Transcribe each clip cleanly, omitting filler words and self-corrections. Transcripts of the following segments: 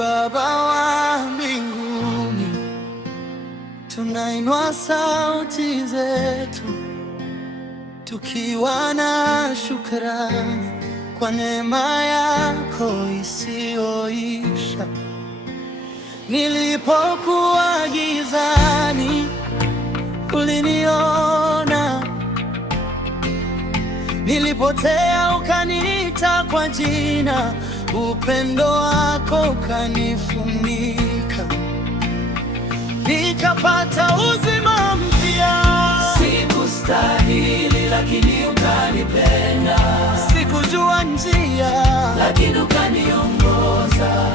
Baba wa mbinguni, tunainua sauti zetu tukiwa na shukrani kwa neema yako isiyoisha. Nilipokuwa gizani, uliniona, nilipotea ukaniita kwa jina, upendo wako ukanifunika, nikapata uzima mpya. Sikustahili lakini ukanipenda, sikujua njia lakini ukaniongoza.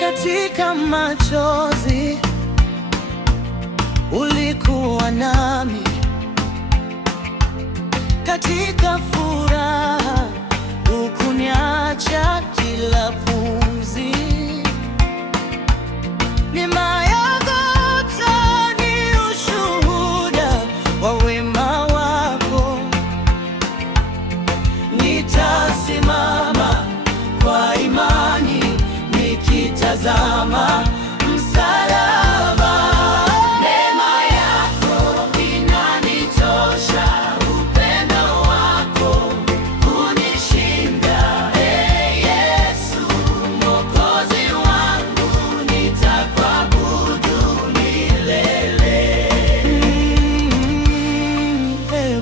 Katika machozi ulikuwa nami, katika furaha hukuniacha. Kila pumzi neema yako ni ushuhuda wa wema wako. Nitasimama kwa imani nikitazama msalaba. Neema yako inanitosha, upendo wako hunishinda. Yesu Mwokozi wangu, nitakuabudu milele.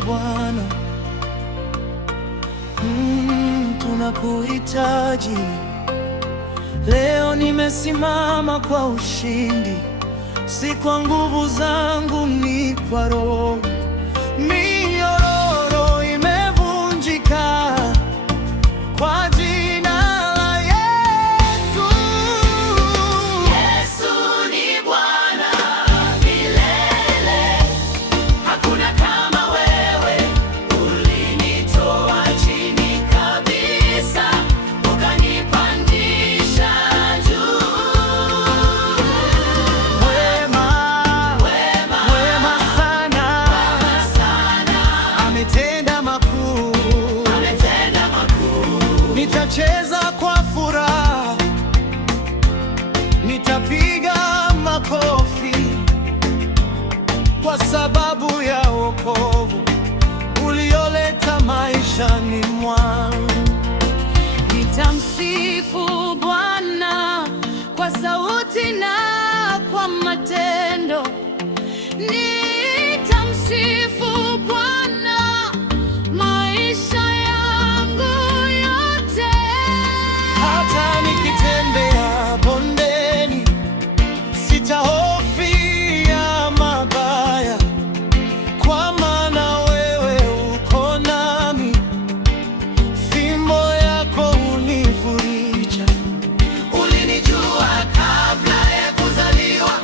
Bwana, tunakuhitaji. Leo nimesimama kwa ushindi, si kwa nguvu zangu, ni kwa Roho. Minyororo imevunjika kwa jina la Yesu. Yesu ni Bwana milele, hakuna kama wewe. Ulinitoa chini kabisa, ukanipandisha juu. Wema sana, ametenda makuu. Nitacheza kwa furaha, nitapiga makofi kwa sababu ya wokovu ulioleta maishani mwangu. Nitamsifu Bwana kwa sauti na kwa matendo. Nitamsifu Bwana maisha yangu yote. Hata nikitembea bondeni, sitahofia mabaya, kwa maana wewe uko nami. Fimbo yako hunifurija. Ulinijua kabla ya kuzaliwa,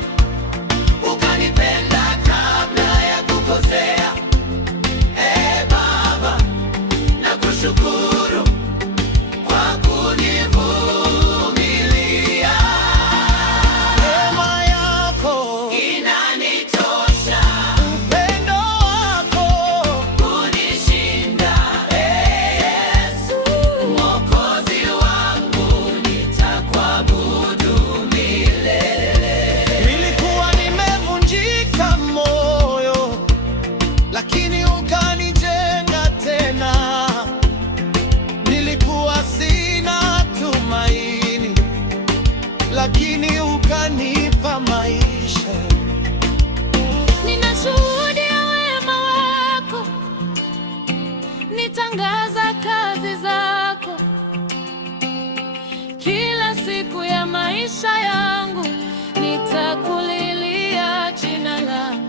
ukanipenda kabla ya kukosea. Baba, nakushukuru kwa kunivumilia. Neema yako Inanitosha, upendo wako hunishinda. Yesu Mwokozi wangu, nitakuabudu milele. Nilikuwa nimevunjika moyo, lakini ukanijenga tena. Nilikuwa sina tumaini, lakini ukanipa maisha. Ninashuhudia wema wako, nitangaza kazi zako kila siku ya maisha yangu, nitakulilia jina lako.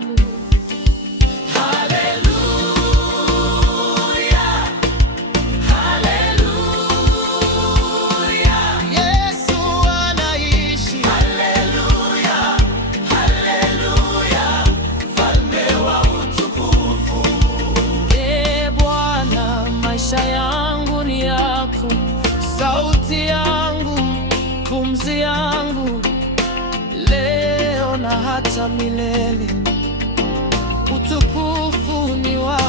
Haleluya, haleluya. Yesu anaishi. sauti yangu, pumzi yangu, leo na hata milele. Utukufu ni wako.